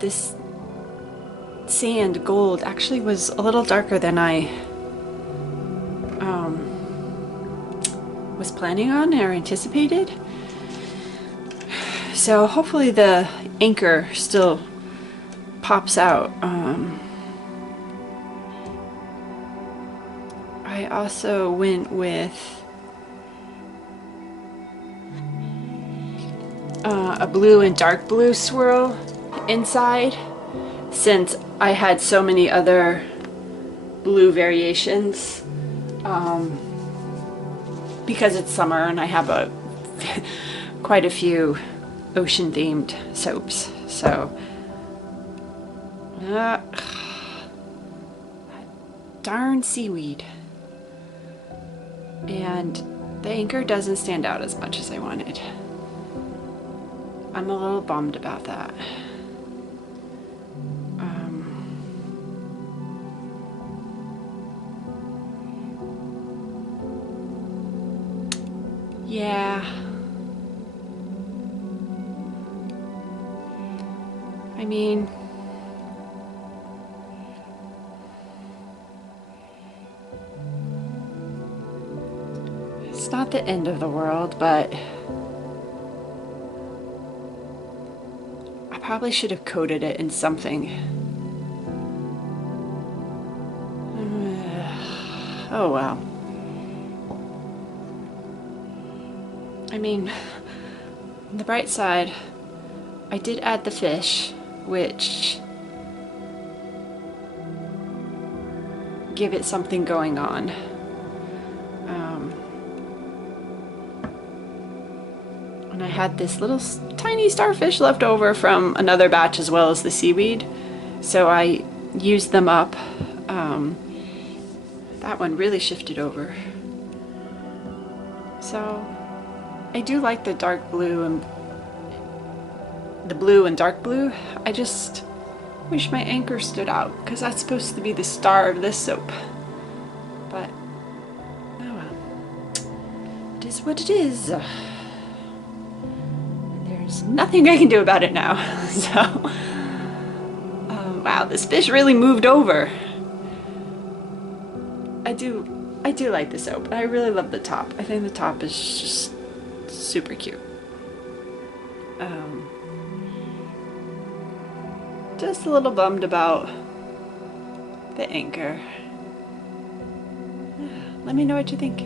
This sand gold actually was a little darker than I was planning on or anticipated. So hopefully the anchor still pops out. I also went with a blue and dark blue swirl inside, since I had so many other blue variations, because it's summer and I have quite a few ocean themed soaps. So darn seaweed, and the anchor doesn't stand out as much as I wanted. I'm a little bummed about that. Yeah. I mean, it's not the end of the world, but I probably should have coated it in something. Oh well. I mean, on the bright side, I did add the fish, which give it something going on. And I had this little tiny starfish left over from another batch as well as the seaweed, so I used them up. That one really shifted over. So I do like the dark blue and the blue and dark blue. I just wish my anchor stood out, because that's supposed to be the star of this soap. But oh well, it is what it is. There's nothing I can do about it now. So wow, this fish really moved over. I do like the soap. I really love the top. I think the top is just super cute. Just a little bummed about the anchor. Let me know what you think.